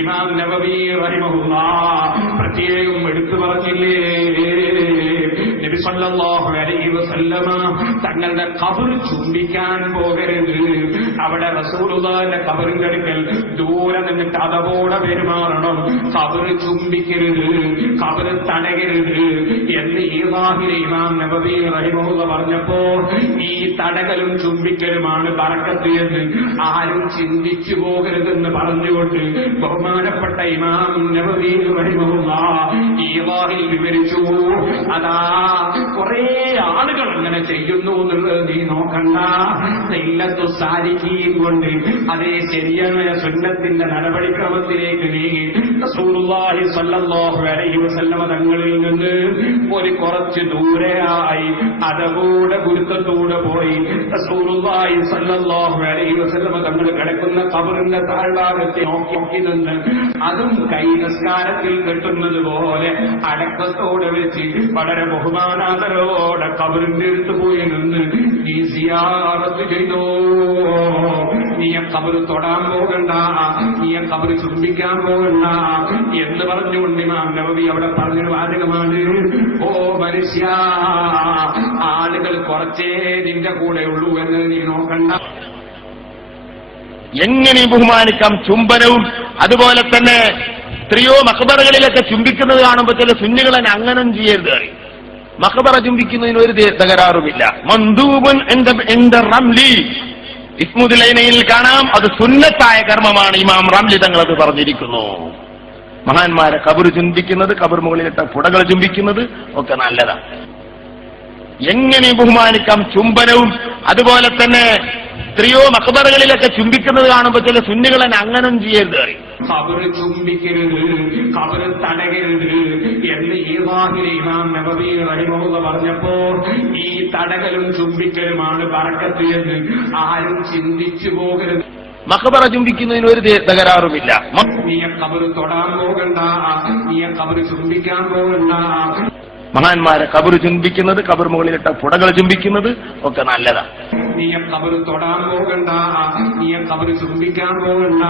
ഇമാം നബവി റഹിമഹുല്ലാഹ് പ്രത്യേകം എടുത്തു പറഞ്ഞില്ലേ, നബി സല്ലല്ലാഹു അലൈഹി വസല്ലമ തങ്ങളുടെ ഖബർ ചുംബിക്കാൻ പോകരുത്. അവിടെ റസൂലുള്ളാഹിന്റെ ഖബറിന്റെ അടുക്കൽ ദൂരെ നിന്നിട്ട് അതവോടെ പെരുമാറണം. ഖബർ ചുംബിക്കരുത്, ഖബർ തടയരുത് എന്ന് ഈവാഹിലെ ഇമാം നബവി റഹിമഹുല്ലാഹ് പറഞ്ഞപ്പോ ഈ തടകലും ചുംബിക്കലുമാണ് ബറക്കത്ത് എന്ന് ആരും ചിന്തിച്ചു പോകരുതെന്ന് പറഞ്ഞുകൊണ്ട് ബഹുമാനപ്പെട്ട ഇമാം നബവി റഹിമഹുല്ലാഹ് ഈവാഹിൽ വിവരിച്ചു. അതാ കുറെ ആളുകൾ അങ്ങനെ ചെയ്യുന്നു എന്നുള്ളത് നീ നോക്കണ്ട. ഇല്ലത്തു സാലിഹീൻ കൊണ്ട് അതേ ശരിയായ സുന്നത്തിന്റെ നടപടിക്രമത്തിലേക്ക് നീങ്ങി റസൂലുള്ളാഹി സ്വല്ലല്ലാഹു അലൈഹി വസല്ലമ തങ്ങളിൽ നിന്ന് ഒരു കുറച്ച് ദൂരെയായി അതവോടെ ഗുരുത്വത്തോടെ പോയി റസൂലുള്ളാഹി സ്വല്ലല്ലാഹു അലൈഹി വസല്ലമ തങ്ങൾ കിടക്കുന്ന ഖബറിന്റെ താഴ്ഭാഗത്തെ നോക്കി നിന്ന് അതും കൈ നിസ്കാരത്തിൽ കെട്ടുന്നത് പോലെ അടക്കത്തോടെ വെച്ച് വളരെ ബഹുമാനാദരോടെ ഖബറിന്റെ അടുത്ത് പോയി നിന്ന് നീ സിയാറത്ത് ചെയ്തോ, നീ ഖബർ തൊടാൻ പോകണ്ട, നീ ഖബർ ചുംബിക്കാൻ പോകണ്ട എന്ന് പറഞ്ഞുകൊണ്ട് ഇമാം നബവി അവിടെ പറഞ്ഞൊരു വാചകമാണ്, ഓ മനുഷ്യ, ആളുകൾ കുറച്ചേ നിന്റെ കൂടെ ഉള്ളൂ എന്ന് നീ നോക്കണ്ട. എങ്ങനെ ബഹുമാനിക്കാം ചുംബനവും. അതുപോലെ തന്നെ എത്രയോ മഖബറകളിലൊക്കെ ചുംബിക്കുന്നത് കാണുമ്പോൾ ചില സുന്നികളെ അങ്ങനും ചെയ്യരുത് അറിയും. മഖബറ ചുംബിക്കുന്നതിന് ഒരു തകരാറുമില്ല. മന്ദൂബുൻ ഇൻദ റംലി ഇസ്മുദ്ദീനയിൽ കാണാം, അത് സുന്നത്തായ കർമ്മമാണ്. ഇമാം റംലി തങ്ങൾ അത് പറഞ്ഞിരിക്കുന്നു. മഹാന്മാരെ ഖബർ ചുംബിക്കുന്നത്, ഖബർ മുകളിലിട്ട പുടകൾ ചുംബിക്കുന്നത് ഒക്കെ നല്ലതാണ്. എങ്ങനെ ബഹുമാനിക്കാം ചുംബനവും. അതുപോലെ തന്നെ എത്രയോ മഖബറകളിലൊക്കെ ചുംബിക്കുന്നത് കാണുമ്പോൾ ചില സുന്നികളെ അങ്ങനും ചെയ്യരുത് അറിയും. ഖബർ ചുംബിക്കരുത്, ഖബർ തടകരുത് എന്ന് ഈവാഹിലെ ഇമാം നബവി റഹിമഹുല്ലാഹ് പറഞ്ഞപ്പോ ഈ തടകലും ചുംബിക്കലുമാണ് ബറക്കത്ത് എന്ന് ആരും ചിന്തിച്ചു പോകരുത്. മഖബറ ചുംബിക്കുന്നതിന് ഒരു തകരാറുമില്ല. നീ ഖബർ തൊടാൻ പോകണ്ട, നീ ഖബർ ചുംബിക്കാൻ പോകണ്ട. മഹാന്മാരെ ഖബർ ചുംബിക്കുന്നത്, ഖബർ മുകളിലിട്ട പുടകൾ ചുംബിക്കുന്നത് ഒക്കെ നല്ലതാണ്. നീ ഖബർ തൊടാൻ പോകണ്ട, നീ ഖബർ ചുംബിക്കാൻ പോകണ്ട.